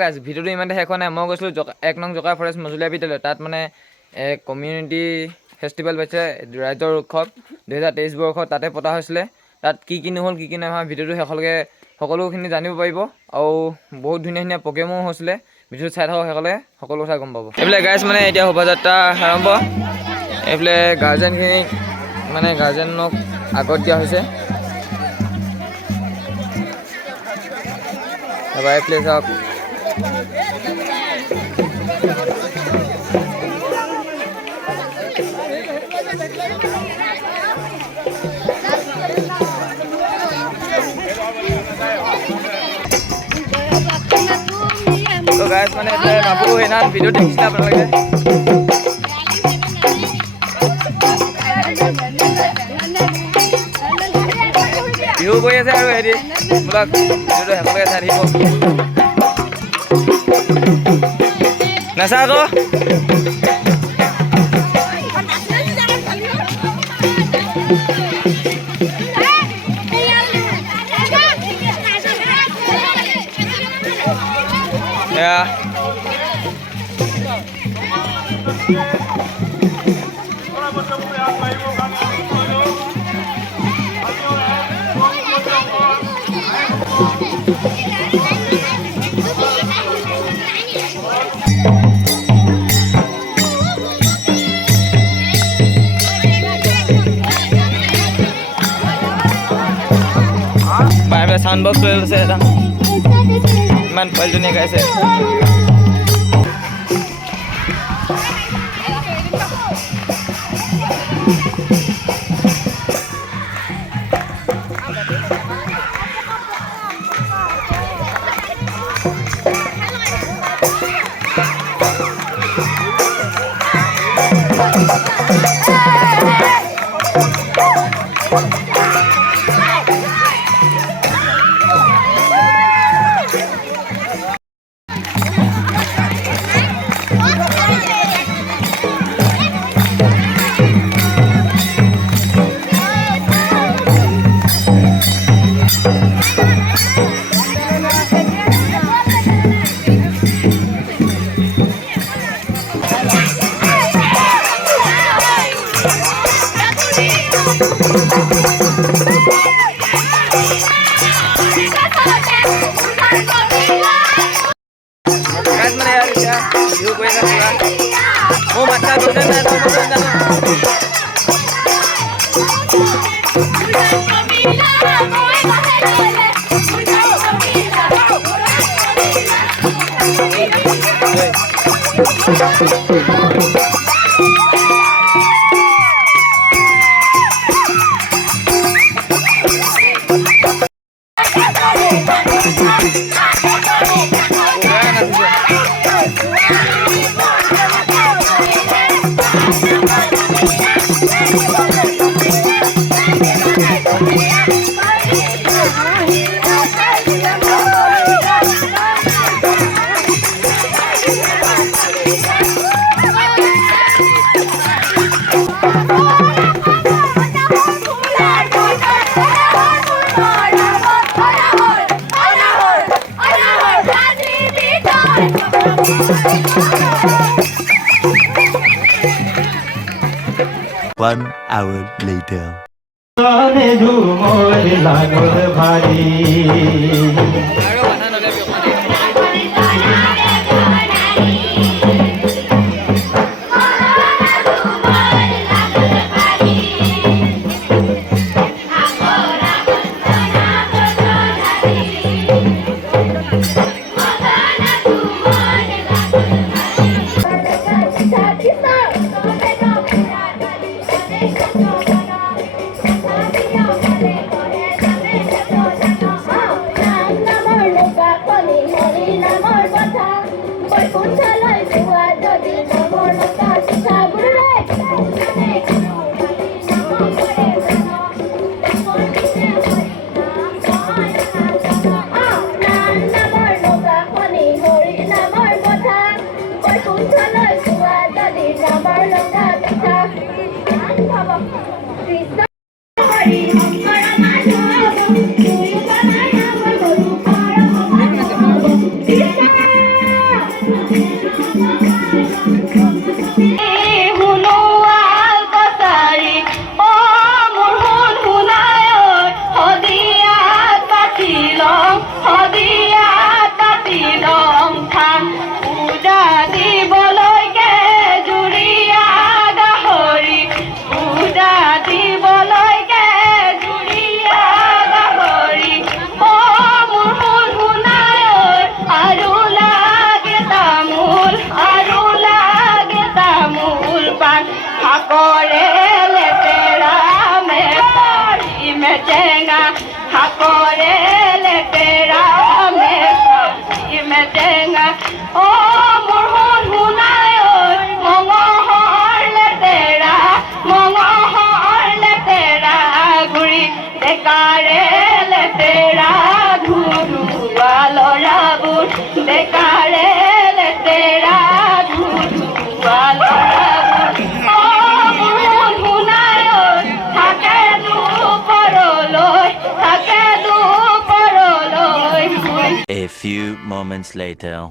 গাইজ ভিডিঅ'টো ইমানতে শেষ হোৱা নাই। মই গৈছিলোঁ 1 নং জকা ফৰেষ্ট মজলীয়া বিদ্যালয়। তাত মানে কমিউনিটি ফেষ্টিভেল পাইছে, ৰাইজৰ উৎসৱ 2023 বৰ্ষত তাতে পতা হৈছিলে। তাত কি নহ'ল কি নাই হোৱা ভিডিঅ'টো শেষলৈকে সকলোখিনি জানিব পাৰিব। আৰু বহুত ধুনীয়া প্ৰগ্ৰেমো হৈছিলে। ভিডিঅ'টো চাই থাকক শেষলৈ সকলো কথা গম পাব। এইফালে গাইজ মানে এতিয়া শোভাযাত্ৰা আৰম্ভ। এইফালে গাৰ্জেনখিনিক মানে গাৰ্জেনক আগত দিয়া হৈছে। তাৰপৰা এইফালে চাওক তো গাইজ মানে ভাবো সেইদিনা ভিডিঅ' দেখিছিলে আপোনালোকে। বিহু কৰি আছে আৰু হেৰি বোলক ভিডিঅ'টো শেষলৈকে চাই থাকিব। নাচা আকৌ বাৰে চাউণ্ড বক্স লৈ লৈছে এটা। ইমান পোৱালিজনীয়ে গাইছে। One hour later. Krishna মেটেঙা শাকৰে লেতেৰা মেটেঙা অ মোৰ মন শুনাই ঐ মঙহৰ লেতেৰা ঘূৰি ডেকাৰে লেতেৰা ধুধুৱা ল'ৰাবোৰ ডেকাৰে লেতেৰা ধুধুৱা ল'ৰাবোৰ শুনাই ঐ থাকে দুপৰলৈ A few moments later.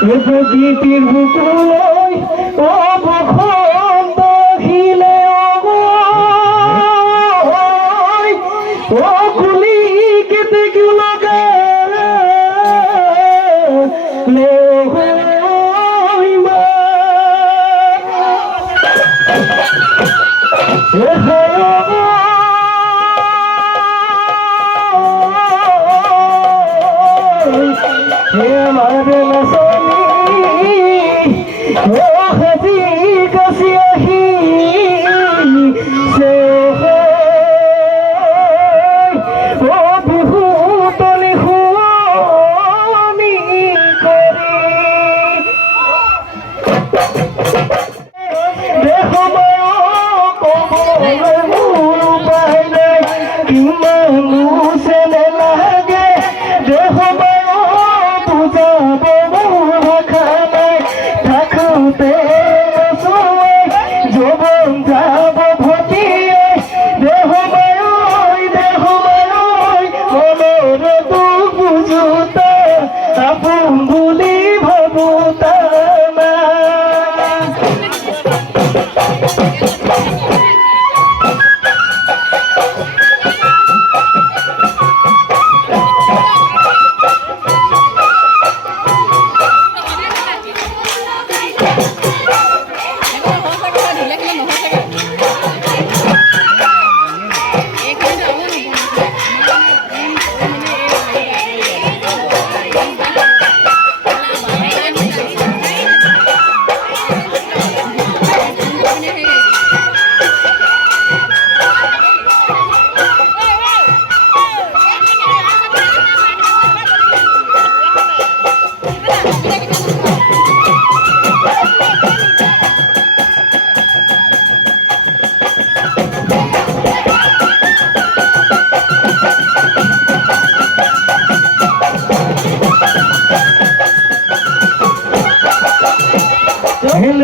প্রকৃতির বুকুলই অবখন দেখিলে ও কুলি কেতে কিউ লগা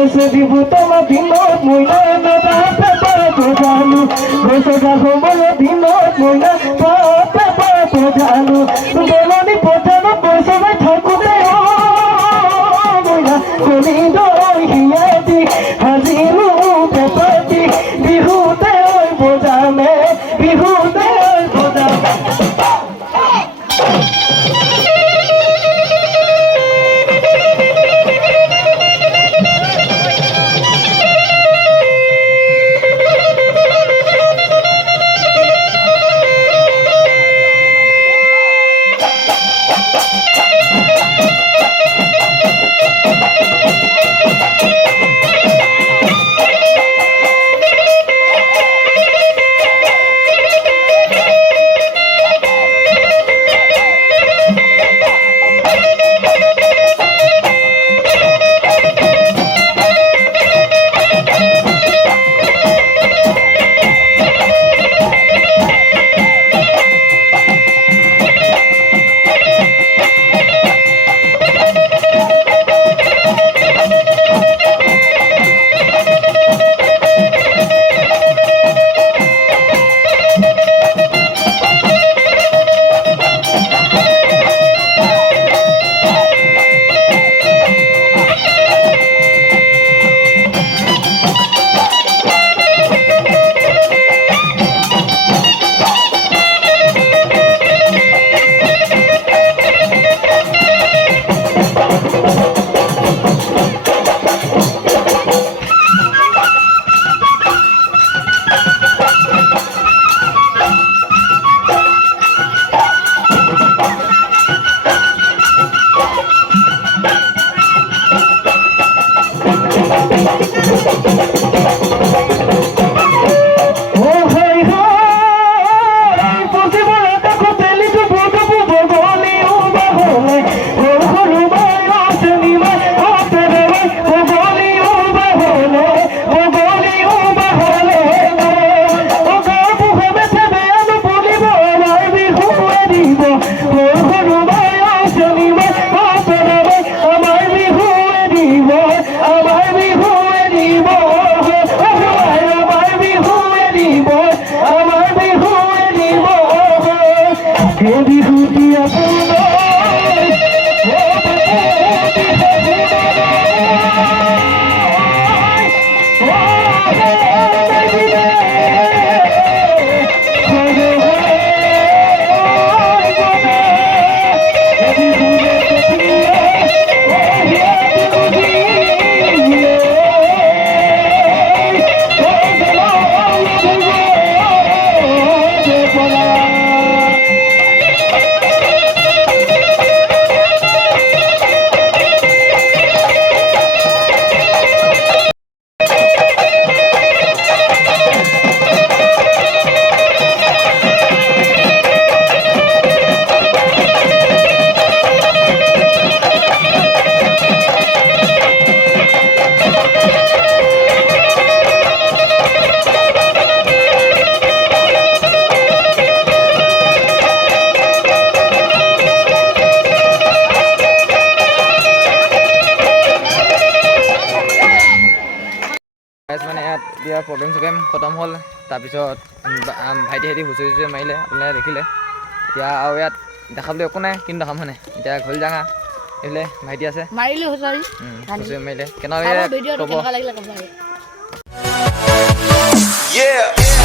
se dibuta la pinot muy nada para tojalu gosoga homo pinot muy nada para tojalu doloni potano gosoga thakute o muy na kolido hiyati haziru pepati bihute bojame bihute bojame এতিয়া প্ৰগ্ৰেম খতম হ'ল তাৰপিছত ভাইটি হুঁচৰি মাৰিলে আপোনালোকে দেখিলে এতিয়া আৰু ইয়াত দেখাবলৈ একো নাই কিন্তু দেখাম মানে এতিয়া ঘৰ যাঙা এইফালে ভাইটি আছে মাৰিলো হুঁচৰি হুঁচৰি মাৰিলে কেনেকৈ ভিডিঅ'টো কেনেকুৱা লাগিলে ক'ব আৰু Yeah.